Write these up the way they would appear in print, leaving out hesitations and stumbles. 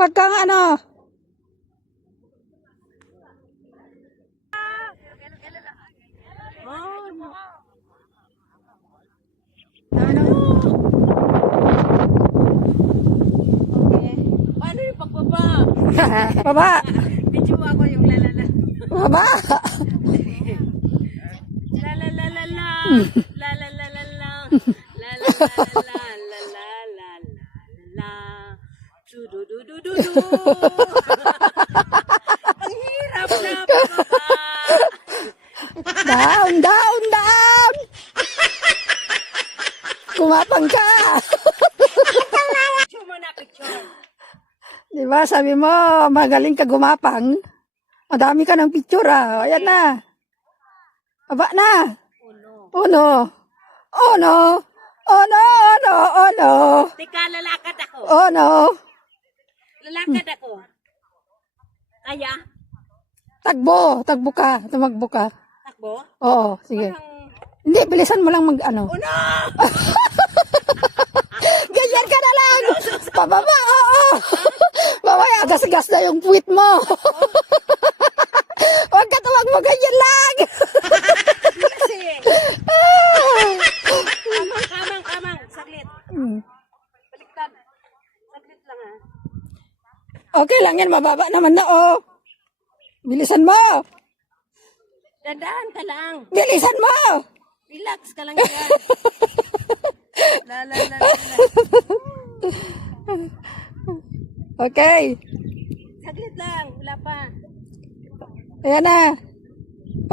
Wag kang ano. Okay. Paano yung pagbaba? Baba. Video ako yung lalala. Baba. Lalalala. Lalalala. Lalalala. Dududududu. Ang hirap na pababa. Down, down, down. Kumapang ka. Picture mo na, picture. Di ba, sabi mo, magaling ka gumapang. Madami ka ng picture, ah. Ayan na. Baba na. Oh no. Oh no. Oh no, oh no, oh no. Teka, lalakad ako. Oh no. Lalakad ako. Kaya? Takbo, takbo ka. Tumagbo ka. Takbo? Oo, sige. Parang... Hindi, bilisan mo lang mag ano. Oh no! Ganyan ka na lang. Pababa, oo. Mamaya, gas-gas na yung puwit mo. Huwag ka tumakbo, ganyan lang. Kasi... Kamang. Saglit. Baliktad. Saglit lang ha. Okay lang yan, mababa naman na, oh. Bilisan mo. Dandaan ka lang. Bilisan mo. Relax ka lang yan. La. Okay. Saglit lang. Wala pa. Ayan na.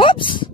Oops.